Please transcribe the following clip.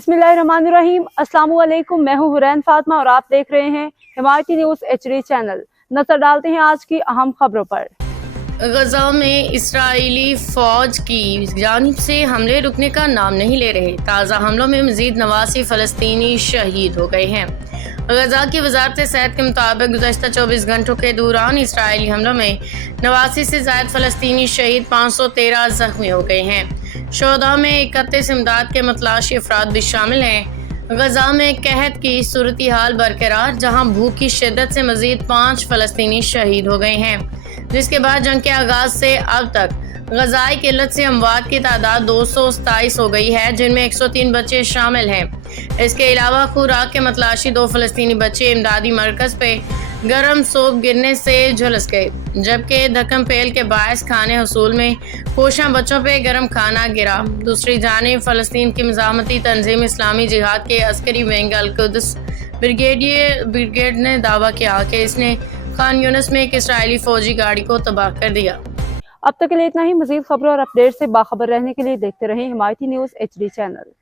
बिस्मिल्लाहिर्रहमानिर्रहीम। अस्सलाम वालेकुम। मैं हूं हुरैन फातिमा और आप देख रहे हैं हिमायती न्यूज़ HD चैनल। नजर डालते हैं आज की अहम खबरों पर। गजा में इस्राएली फौज की जानिब से हमले रुकने का नाम नहीं ले रहे। ताज़ा हमलों में मजीद 89 फ़लस्तीनी शहीद हो गए हैं। गजा की वजारत सेहत के मुताबिक गुज़श्ता 24 घंटों के दौरान इसराइली हमलों में 89 से ज़ायद फ़लस्तीनी शहीद, 513 जख्मी हो गए हैं। शोधा में 31 इमदाद के मतलाशी अफराद भी शामिल हैं। गजा में कहत की सूरत हाल बरकरार, जहाँ भूख की शिद्दत से मजीद 5 फ़लस्तीनी शहीद हो गए हैं, जिसके बाद जंग के आगाज से अब तक ग़ज़ाई किल्लत से अमवात की तादाद 227 हो गई है, जिनमें 103 बच्चे शामिल हैं। इसके अलावा खुराक के मतलाशी 2 फ़लस्तीनी बच्चे इमदादी मरकज़ पे गर्म सूप गिरने से झुलस गए, जबकि धक्कम पेल के बायस खाने हसूल में कोशां बच्चों पे गर्म खाना गिरा। दूसरी जानिब फ़लस्तीन की मज़ाहमती तंजीम इस्लामी जिहाद के अस्करी विंग अल-कुद्स ब्रिगेड ने दावा किया कि इसने खान यूनिस में एक इसराइली फौजी गाड़ी को तबाह कर दिया। अब तक के लिए इतना ही। मजीद खबरों और अपडेट से बाखबर रहने के लिए देखते रहें हिमायती न्यूज़ HD चैनल।